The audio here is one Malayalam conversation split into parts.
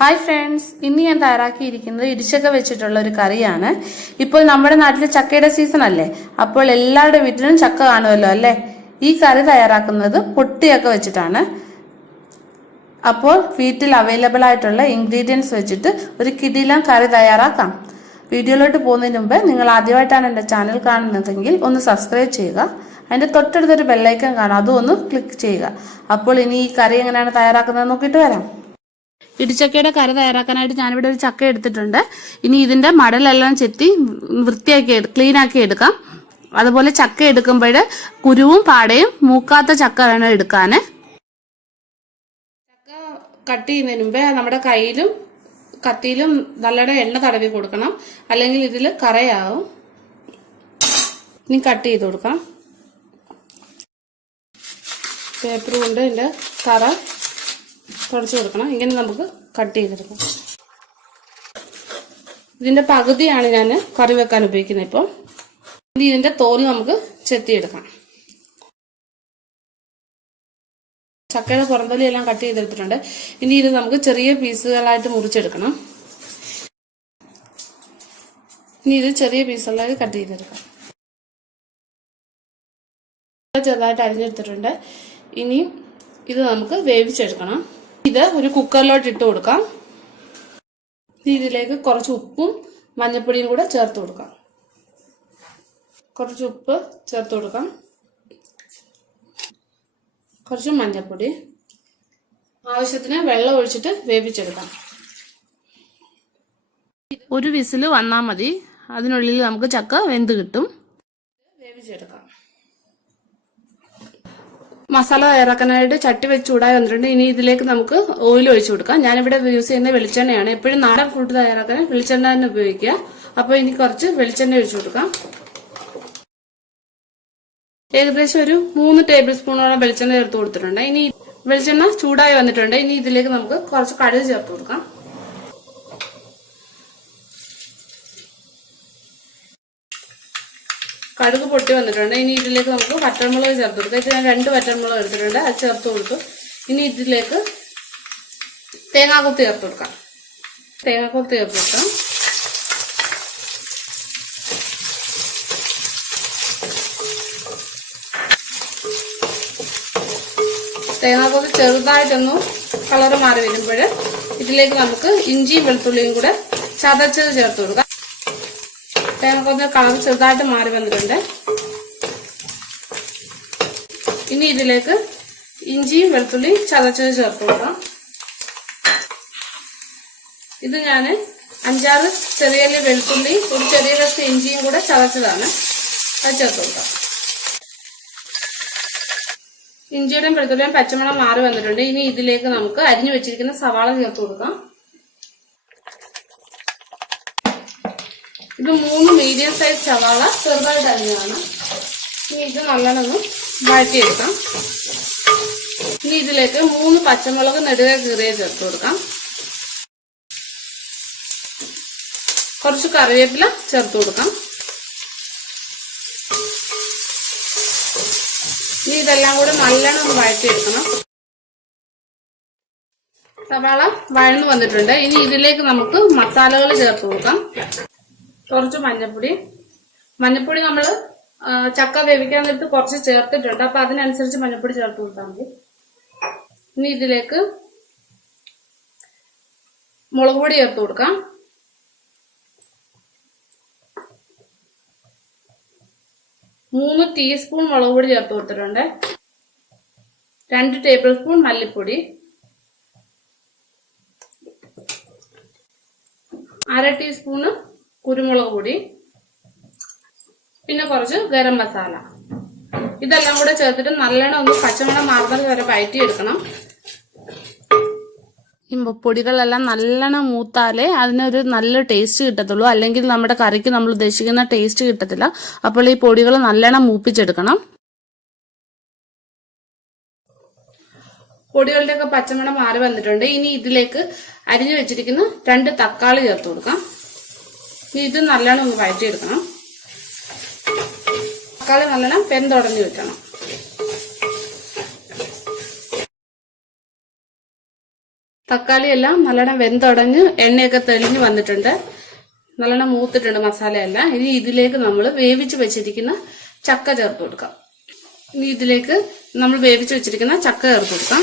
ഹായ് ഫ്രണ്ട്സ്, ഇന്ന് ഞാൻ തയ്യാറാക്കിയിരിക്കുന്നത് ഇടിച്ചക്ക വെച്ചിട്ടുള്ള ഒരു കറിയാണ്. ഇപ്പോൾ നമ്മുടെ നാട്ടിൽ ചക്കയുടെ സീസൺ അല്ലേ, അപ്പോൾ എല്ലാവരുടെ വീട്ടിലും ചക്ക കാണുമല്ലോ അല്ലേ. ഈ കറി തയ്യാറാക്കുന്നത് പൊട്ടിയൊക്ക വെച്ചിട്ടാണ്. അപ്പോൾ വീട്ടിൽ അവൈലബിൾ ആയിട്ടുള്ള ഇൻഗ്രീഡിയൻസ് വെച്ചിട്ട് ഒരു കിടിലൻ കറി തയ്യാറാക്കാം. വീഡിയോയിലോട്ട് പോകുന്നതിന് മുമ്പ് നിങ്ങൾ ആദ്യമായിട്ടാണ് എൻ്റെ ചാനൽ കാണുന്നതെങ്കിൽ ഒന്ന് സബ്സ്ക്രൈബ് ചെയ്യുക. അതിൻ്റെ തൊട്ടടുത്തൊരു ബെല്ലൈക്കൺ കാണാം, അതും ഒന്ന് ക്ലിക്ക് ചെയ്യുക. അപ്പോൾ ഇനി ഈ കറി എങ്ങനെയാണ് തയ്യാറാക്കുന്നത് നോക്കിയിട്ട് വരാം. ഇടിച്ചക്കയുടെ കറി തയ്യാറാക്കാനായിട്ട് ഞാനിവിടെ ഒരു ചക്ക എടുത്തിട്ടുണ്ട്. ഇനി ഇതിന്റെ മടലെല്ലാം ചെത്തി വൃത്തിയാക്കി ക്ലീൻ ആക്കി എടുക്കാം. അതുപോലെ ചക്ക എടുക്കുമ്പോൾ കുരുവും പാടയും മൂക്കാത്ത ചക്ക വേണം എടുക്കാൻ. ചക്ക കട്ട് ചെയ്യുന്നതിന് മുമ്പേ നമ്മുടെ കയ്യിലും കത്തിയിലും നല്ലോണം എണ്ണ തടവി കൊടുക്കണം, അല്ലെങ്കിൽ ഇതിൽ കറയാവും. ഇനി കട്ട് ചെയ്ത് കൊടുക്കാം. പേപ്പർ കൊണ്ട് ഇതിന്റെ കറ തുടച്ചു കൊടുക്കണം. ഇങ്ങനെ നമുക്ക് കട്ട് ചെയ്തെടുക്കാം. ഇതിന്റെ പകുതിയാണ് ഞാൻ കറി വെക്കാൻ ഉപയോഗിക്കുന്നത്. ഇപ്പം ഇനി ഇതിന്റെ തോല് നമുക്ക് ചെത്തിയെടുക്കാം. ചക്കയുടെ പുറന്തൊലി എല്ലാം കട്ട് ചെയ്തെടുത്തിട്ടുണ്ട്. ഇനി ഇത് നമുക്ക് ചെറിയ പീസുകളായിട്ട് മുറിച്ചെടുക്കണം. ഇനി ഇത് ചെറിയ പീസുകളായിട്ട് കട്ട് ചെയ്തെടുക്കാം. ചെറുതായിട്ട് അരിഞ്ഞെടുത്തിട്ടുണ്ട്. ഇനി ഇത് നമുക്ക് വേവിച്ചെടുക്കണം. ഇത് ഒരു കുക്കറിലോട്ട് ഇട്ട് കൊടുക്കാം. ഇതിലേക്ക് കുറച്ച് ഉപ്പും മഞ്ഞൾപ്പൊടിയും കൂടെ ചേർത്ത് കൊടുക്കാം. കുറച്ച് ഉപ്പ് ചേർത്ത് കൊടുക്കാം, കുറച്ച് മഞ്ഞൾപ്പൊടി, ആവശ്യത്തിന് വെള്ളം ഒഴിച്ചിട്ട് വേവിച്ചെടുക്കാം. ഒരു വിസിൽ വന്നാൽ മതി, അതിനുള്ളിൽ നമുക്ക് ചക്ക വെന്ത് കിട്ടും. വേവിച്ചെടുക്കാം. മസാല തയ്യാറാക്കാനായിട്ട് ചട്ടി വെച്ച് ചൂടായി വന്നിട്ടുണ്ട്. ഇനി ഇതിലേക്ക് നമുക്ക് ഓയിൽ ഒഴിച്ചു കൊടുക്കാം. ഞാനിവിടെ യൂസ് ചെയ്യുന്ന വെളിച്ചെണ്ണയാണ്. എപ്പോഴും നാടൻ ഫുഡ് തയ്യാറാക്കാൻ വെളിച്ചെണ്ണ തന്നെ ഉപയോഗിക്കുക. അപ്പോൾ ഇനി കുറച്ച് വെളിച്ചെണ്ണ ഒഴിച്ചു കൊടുക്കാം. ഏകദേശം ഒരു 3 ടേബിൾ സ്പൂണോളം വെളിച്ചെണ്ണ ചേർത്ത് കൊടുത്തിട്ടുണ്ട്. ഇനി വെളിച്ചെണ്ണ ചൂടായി വന്നിട്ടുണ്ട്. ഇനി ഇതിലേക്ക് നമുക്ക് കുറച്ച് കടുക് ചേർത്ത് കൊടുക്കാം. കടുക് പൊട്ടി വന്നിട്ടുണ്ട്. ഇനി ഇതിലേക്ക് നമുക്ക് വറ്റൽമുളക് ചേർത്ത് കൊടുക്കാം. ഇത് ഞാൻ 2 വറ്റൽമുളക് എടുത്തിട്ടുണ്ട്, അത് ചേർത്ത് കൊടുത്തു. ഇനി ഇതിലേക്ക് തേങ്ങാക്കൊത്ത് ചേർത്ത് കൊടുക്കാം. തേങ്ങാക്കൊത്ത് ചേർത്ത് കൊടുക്കാം. തേങ്ങാക്കൊത്ത് ചെറുതായിട്ടൊന്ന് കളറ് മാറി വരുമ്പോൾ ഇതിലേക്ക് നമുക്ക് ഇഞ്ചിയും വെളുത്തുള്ളിയും കൂടെ ചതച്ചത് ചേർത്ത് കൊടുക്കാം. തേങ്ങാക്കൊത്ത് കളർ ചെറുതായിട്ട് മാറി വന്നിട്ടുണ്ട്. ഇനി ഇതിലേക്ക് ഇഞ്ചിയും വെളുത്തുള്ളിയും ചതച്ചത് ചേർത്ത് കൊടുക്കാം. ഇത് ഞാൻ 5-6 ചെറിയ വെളുത്തുള്ളി, ഒരു ചെറിയ കഷ്ണം ഇഞ്ചിയും കൂടെ ചതച്ചതാണ്, അത് ചേർത്ത് കൊടുക്കാം. ഇഞ്ചിയുടെയും വെളുത്തുള്ളിയും പച്ചമണം മാറി വന്നിട്ടുണ്ട്. ഇനി ഇതിലേക്ക് നമുക്ക് അരിഞ്ഞു വെച്ചിരിക്കുന്ന സവാള ചേർത്ത് കൊടുക്കാം. ഇത് 3 മീഡിയം സൈസ് സവാള ചെറുതായിട്ട് അരിഞ്ഞതാണ്. ഇനി ഇത് നല്ലോണം ഒന്ന് വഴറ്റിയെടുക്കാം. ഇനി ഇതിലേക്ക് 3 പച്ചമുളക് നെടുക കീറിയ ചേർത്ത് കൊടുക്കാം. കുറച്ച് കറിവേപ്പില ചേർത്ത് കൊടുക്കാം. ഇനി ഇതെല്ലാം കൂടെ നല്ലോണം ഒന്ന് വഴറ്റിയെടുക്കണം. സവാള വഴന്നു വന്നിട്ടുണ്ട്. ഇനി ഇതിലേക്ക് നമുക്ക് മസാലകൾ ചേർത്ത് കൊടുക്കാം. കുറച്ച് മഞ്ഞൾപ്പൊടി. മഞ്ഞൾപ്പൊടി നമ്മൾ ചക്ക വേവിക്കാൻ നേരത്ത് കുറച്ച് ചേർത്തിട്ടുണ്ട്, അപ്പൊ അതിനനുസരിച്ച് മഞ്ഞൾപ്പൊടി ചേർത്ത് കൊടുത്താൽ മതി. ഇനി ഇതിലേക്ക് മുളക് പൊടി ചേർത്ത് കൊടുക്കാം. 3 ടീസ്പൂൺ മുളക് പൊടി ചേർത്ത് കൊടുത്തിട്ടുണ്ട്. 2 ടേബിൾ സ്പൂൺ മല്ലിപ്പൊടി, 1/2 ടീസ്പൂണ് കുരുമുളക് പൊടി, പിന്നെ കുറച്ച് ഗരം മസാല. ഇതെല്ലാം കൂടെ ചേർത്തിട്ട് നല്ലോണം ഒന്ന് പച്ചമണം മാറുന്നത് വരെ വഴറ്റിയെടുക്കണം. ഈ പൊടികളെല്ലാം നല്ലോണം മൂത്താലേ അതിനൊരു നല്ല ടേസ്റ്റ് കിട്ടത്തുള്ളൂ, അല്ലെങ്കിൽ നമ്മുടെ കറിക്ക് നമ്മൾ ഉദ്ദേശിക്കുന്ന ടേസ്റ്റ് കിട്ടത്തില്ല. അപ്പോൾ ഈ പൊടികൾ നല്ലോണം മൂപ്പിച്ചെടുക്കണം. പൊടികളുടെയൊക്കെ പച്ചമണം മാറി വന്നിട്ടുണ്ട്. ഇനി ഇതിലേക്ക് അരിഞ്ഞു വെച്ചിരിക്കുന്ന 2 തക്കാളി ചേർത്ത് കൊടുക്കാം. ഇനി ഇത് നല്ലോണം ഒന്ന് വഴറ്റിയെടുക്കണം. തക്കാളി നല്ലോണം വെന്തുടഞ്ഞു വെക്കണം. തക്കാളി എല്ലാം നല്ലോണം വെന്തുടഞ്ഞ് എണ്ണയൊക്കെ തെളിഞ്ഞ് വന്നിട്ടുണ്ട്. നല്ലോണം മൂത്തിട്ടുണ്ട് മസാലയെല്ലാം. ഇനി ഇതിലേക്ക് നമ്മൾ വേവിച്ച് വെച്ചിരിക്കുന്ന ചക്ക ചേർത്ത് കൊടുക്കാം. ഇനി ഇതിലേക്ക് നമ്മൾ വേവിച്ച് വെച്ചിരിക്കുന്ന ചക്ക ചേർത്ത് കൊടുക്കാം.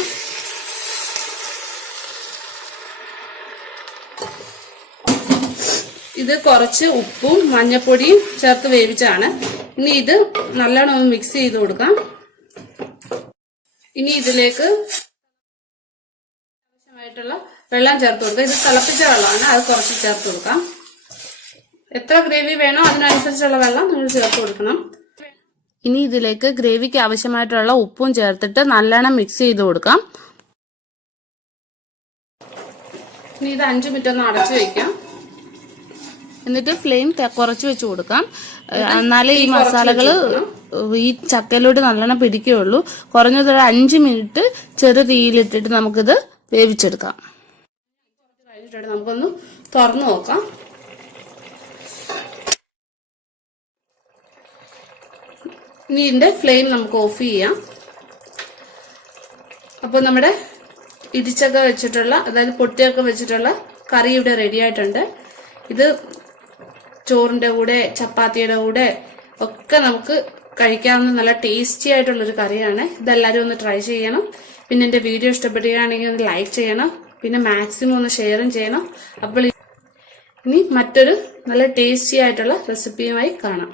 ഇത് കുറച്ച് ഉപ്പും മഞ്ഞപ്പൊടിയും ചേർത്ത് വേവിച്ചാണ്. ഇനി ഇത് നല്ലോണം ഒന്ന് മിക്സ് ചെയ്ത് കൊടുക്കാം. ഇനി ഇതിലേക്ക് ആവശ്യമായിട്ടുള്ള വെള്ളം ചേർത്ത് കൊടുക്കാം. ഇത് തിളപ്പിച്ച വെള്ളമാണ്, അത് കുറച്ച് ചേർത്ത് കൊടുക്കാം. എത്ര ഗ്രേവി വേണോ അതിനനുസരിച്ചുള്ള വെള്ളം നിങ്ങൾ ചേർത്ത് കൊടുക്കണം. ഇനി ഇതിലേക്ക് ഗ്രേവിക്ക് ആവശ്യമായിട്ടുള്ള ഉപ്പും ചേർത്തിട്ട് നല്ലോണം മിക്സ് ചെയ്ത് കൊടുക്കാം. ഇനി ഇത് 5 മിനിറ്റ് ഒന്ന് അടച്ചു വയ്ക്കാം. എന്നിട്ട് ഫ്ലെയിം കുറച്ച് വെച്ച് കൊടുക്കാം. എന്നാലേ ഈ മസാലകൾ ഈ ചക്കയിലോട്ട് നല്ലോണം പിടിക്കുകയുള്ളൂ. കുറഞ്ഞത് ഒരു 5 മിനിറ്റ് ചെറു തീയിലിട്ടിട്ട് നമുക്കിത് വേവിച്ചെടുക്കാം. കഴിഞ്ഞിട്ട് നമുക്കൊന്ന് തുറന്നു നോക്കാം. ഇനി ഇതിന്റെ ഫ്ലെയിം നമുക്ക് ഓഫ് ചെയ്യാം. അപ്പോൾ നമ്മുടെ ഇടിച്ചക്ക വെച്ചിട്ടുള്ള, അതായത് പൊട്ടിയൊക്കെ വെച്ചിട്ടുള്ള കറി ഇവിടെ റെഡി ആയിട്ടുണ്ട്. ഇത് ചോറിന്റെ കൂടെ ചപ്പാത്തിയുടെ കൂടെ ഒക്കെ നമുക്ക് കഴിക്കാവുന്ന നല്ല ടേസ്റ്റി ആയിട്ടുള്ളൊരു കറിയാണ്. ഇതെല്ലാവരും ഒന്ന് ട്രൈ ചെയ്യണം. പിന്നെ എൻ്റെ വീഡിയോ ഇഷ്ടപ്പെടുകയാണെങ്കിൽ ഒന്ന് ലൈക്ക് ചെയ്യണം. പിന്നെ മാക്സിമം ഒന്ന് ഷെയറും ചെയ്യണം. അപ്പോൾ ഇനി മറ്റൊരു നല്ല ടേസ്റ്റി ആയിട്ടുള്ള റെസിപ്പിയുമായി കാണാം.